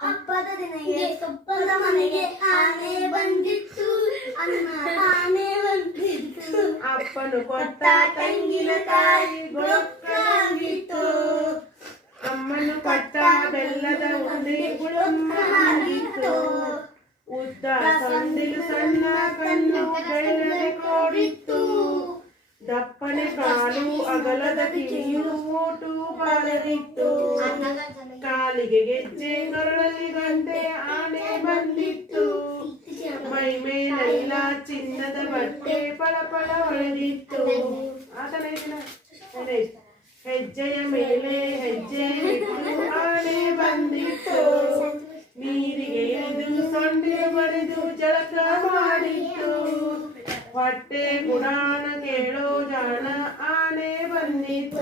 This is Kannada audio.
ಹಬ್ಬದ ದಿನಕ್ಕೆ ಸೊಪ್ಪದ ಮನೆಗೆ ಆನೆ ಬಂದಿತ್ತು. ಆನೆ ಬಂದಿತ್ತು. ಅಪ್ಪನು ಕೊಟ್ಟ ತೆಂಗಿನಕಾಯಿ ಗುಳುಕ್ಕಾಗಿತ್ತು. ಅಮ್ಮನು ಕೊಟ್ಟ ಬೆಲ್ಲದ ಉಂಡೆ ಗುಳುಮ್ಮಾಗಿತ್ತು. ಉದ್ದ ಸೊಂಡಿಲು ಸಣ್ಣ ಕಣ್ಣು ಬೆಳ್ಳನೆ ಕೋಡಿತ್ತು. ದಪ್ಪನೆ ಕಾಲು ಅಗಲದ ಕಿವಿಯು ಮೂಟು ಬಾಲದಿತ್ತು. ಕಾಲಿಗೆ ಗೆಜ್ಜೆ ಕೊರಳಲ್ಲಿ ಗಂಟೆ ಆನೆ ಬಂದಿತ್ತು. ಮೈ ಮೇಲೆಲ್ಲ ಚಿನ್ನದ ಬಟ್ಟೆ ಪಳಪಳ ಹೊಳೆದಿತ್ತು. ಹೆಜ್ಜೆಯ ಮೇಲೆ ಹೆಜ್ಜೆ ಇಟ್ಟು ಆನೆ ಬಂದಿತ್ತು. ನೀರಿಗೆ ಇಳಿದು ಸೊಂಡೆ ಬಡಿದು ಜಳಕ ಮಾಡಿತ್ತು. ಹೊಟ್ಟೆ ಗುಡಾಣ ಕೇಳೋ ಜಾಣ ಆನೆ ಬಂದಿತ್ತು.